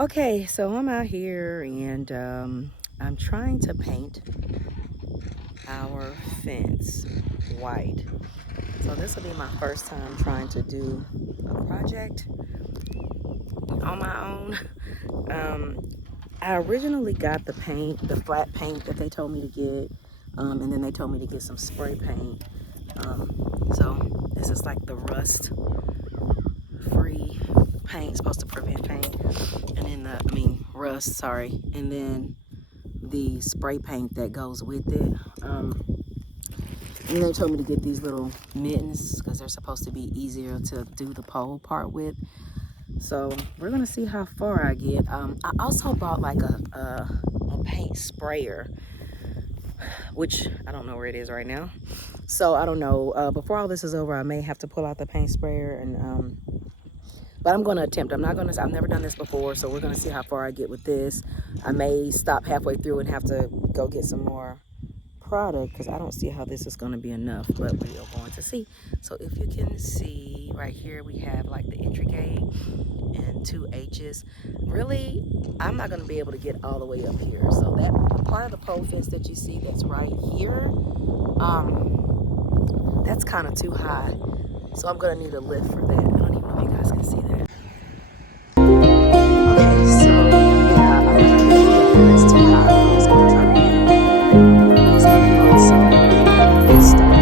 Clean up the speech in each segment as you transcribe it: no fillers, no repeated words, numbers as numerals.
Okay, so I'm out here and I'm trying to paint our fence white. So this will be my first time trying to do a project on my own. I originally got the paint, the flat paint that they told me to get, and then they told me to get some spray paint. So this is like the rust-free paint, supposed to prevent paint, and then rust, sorry, and then the spray paint that goes with it. And they told me to get these little mittens because they're supposed to be easier to do the pole part with. So we're gonna see how far I get. I also bought like a paint sprayer, which I don't know where it is right now. So I don't know. Before all this is over, I may have to pull out the paint sprayer and but I'm gonna attempt. I've never done this before, so we're gonna see how far I get with this. I may stop halfway through and have to go get some more product because I don't see how this is going to be enough, but we are going to see. So if you can see right here, we have like the entry gate and 2 H's. Really, I'm not going to be able to get all the way up here. So that part of the pole fence that you see that's right here, that's kind of too high. So I'm going to need a lift for that. I don't even know if you guys can see that. Okay, so yeah, I'm going to need a lift for this too high. I'm just going to try to use my foot. So get started.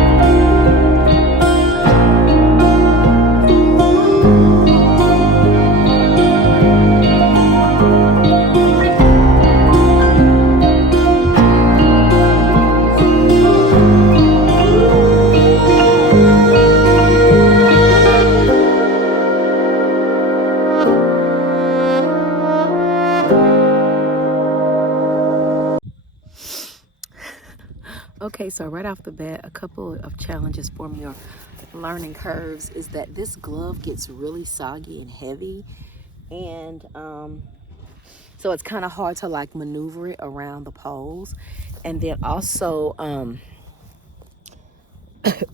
Okay, so right off the bat, a couple of challenges for me or learning curves is that this glove gets really soggy and heavy, and so it's kind of hard to like maneuver it around the poles, and then also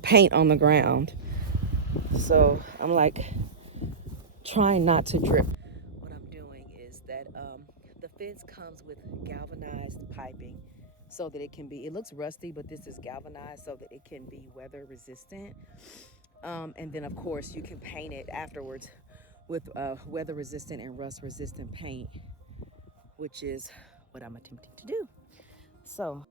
paint on the ground. So I'm like trying not to drip. What I'm doing is that the fence comes with galvanized piping so that it looks rusty, but this is galvanized so that it can be weather resistant. And then of course you can paint it afterwards with weather resistant and rust resistant paint, which is what I'm attempting to do. So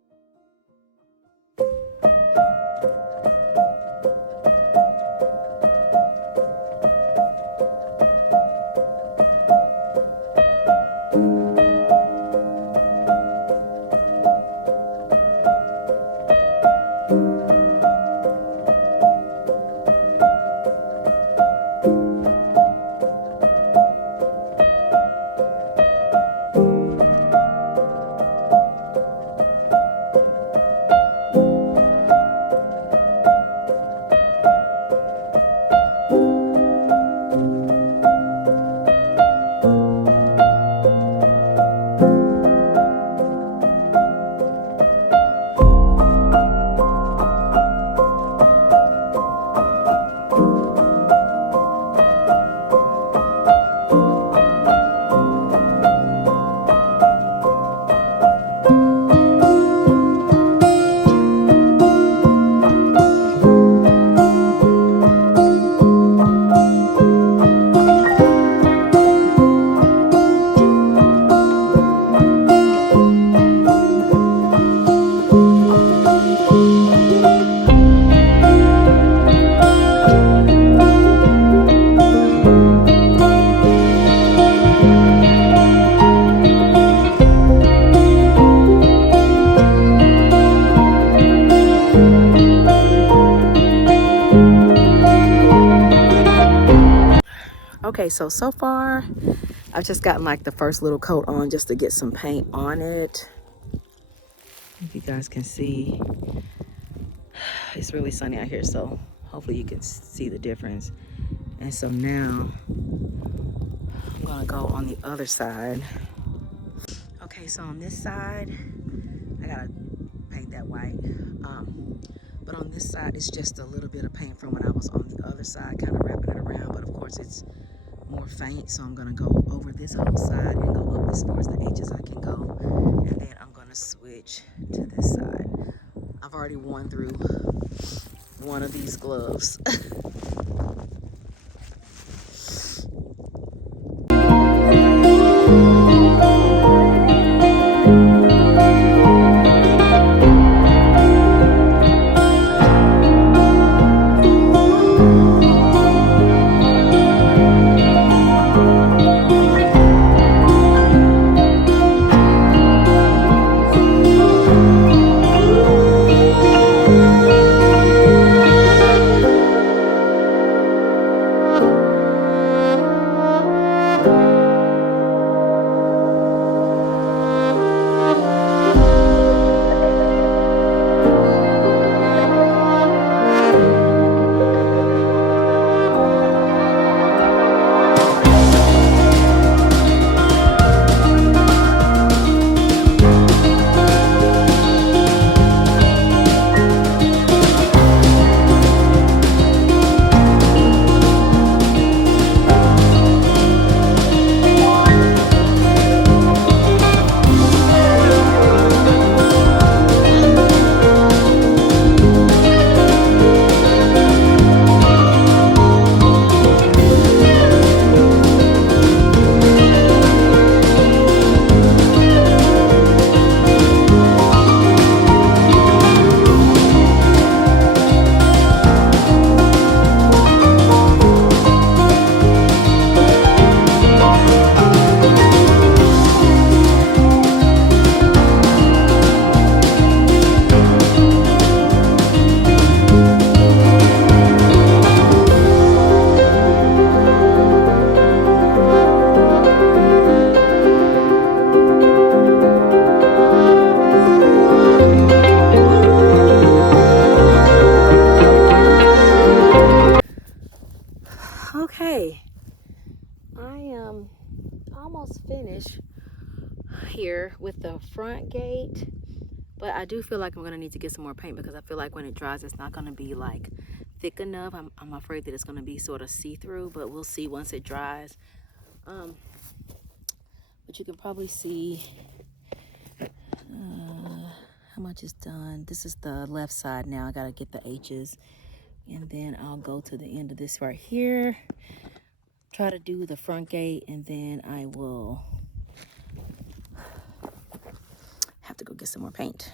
okay, so far I've just gotten like the first little coat on just to get some paint on it. If you guys can see, it's really sunny out here, so hopefully you can see the difference. And so now I'm gonna go on the other side. Okay, so on this side, I gotta paint that white. But on this side, it's just a little bit of paint from when I was on the other side, kind of wrapping it around. But of course, it's more faint, so I'm gonna go over this whole side and go up as far as the edges I can go, and then I'm gonna switch to this side. I've already worn through one of these gloves. Okay, I am almost finished here with the front gate, but I do feel like I'm gonna need to get some more paint because I feel like when it dries it's not gonna be like thick enough. I'm afraid that it's gonna be sort of see-through, but we'll see once it dries. But you can probably see how much is done. This is the left side now. I gotta get the H's, and then I'll go to the end of this right here, try to do the front gate, and then I will have to go get some more paint.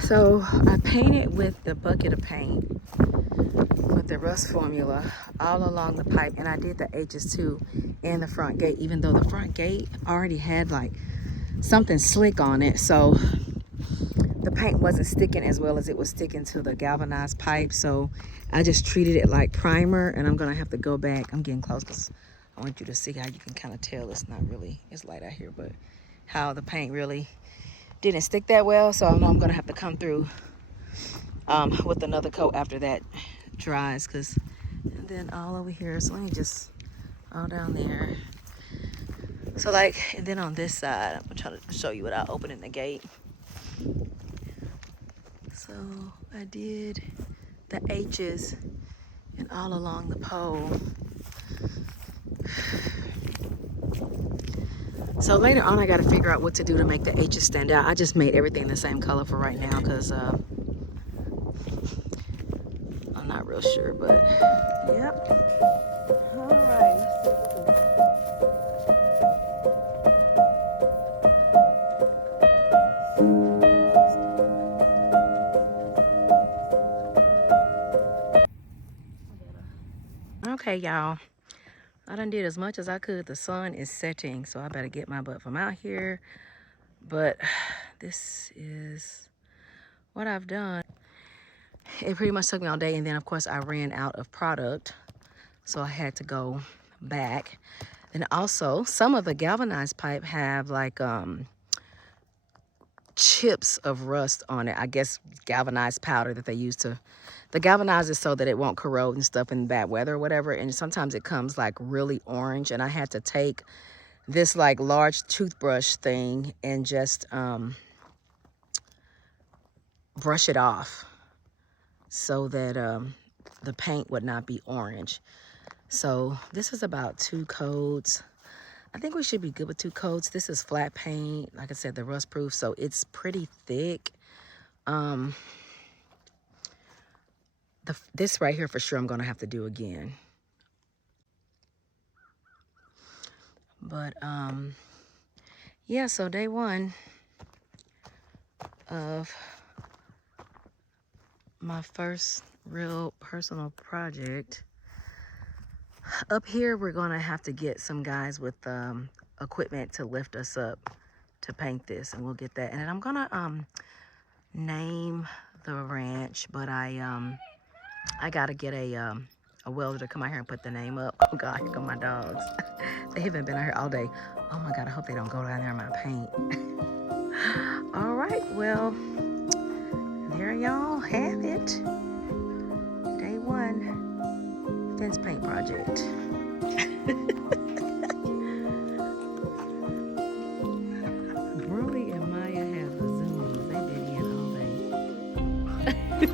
So I painted with the bucket of paint with the rust formula all along the pipe, and I did the H's too and the front gate, even though the front gate already had like something slick on it, so the paint wasn't sticking as well as it was sticking to the galvanized pipe. So I just treated it like primer, and I'm gonna have to go back. I'm getting close because I want you to see how you can kind of tell it's not really, it's light out here, but how the paint really didn't stick that well. So I know I'm gonna have to come through with another coat after that dries, because and then all over here, so let me just all down there. So like, and then on this side, I'm gonna try to show you without opening the gate. So I did the H's and all along the pole. So later on, I got to figure out what to do to make the H's stand out. I just made everything the same color for right now because I'm not real sure, but yep. All right, let's see what we can. Okay, y'all. I done did as much as I could. The sun is setting, so I better get my butt from out here. But this is what I've done. It pretty much took me all day, and then of course I ran out of product, so I had to go back. And also, some of the galvanized pipe have like chips of rust on it. I guess galvanized powder that they use to, the galvanized is so that it won't corrode and stuff in bad weather or whatever. And sometimes it comes like really orange, and I had to take this like large toothbrush thing and just brush it off so that the paint would not be orange. So this is about 2 coats. I think we should be good with 2 coats. This is flat paint, like I said, the rust proof, so it's pretty thick. This right here for sure I'm gonna have to do again. But yeah, so day 1 of my first real personal project. Up here, we're gonna have to get some guys with equipment to lift us up to paint this, and we'll get that. And then I'm gonna name the ranch, but I gotta get a welder to come out here and put the name up. Oh God, here come my dogs. They haven't been out here all day. Oh my God, I hope they don't go down there in my paint. All right, well, there y'all have it. Day 1 fence paint project. Brody and Maya have the Zooms. They've been in all day.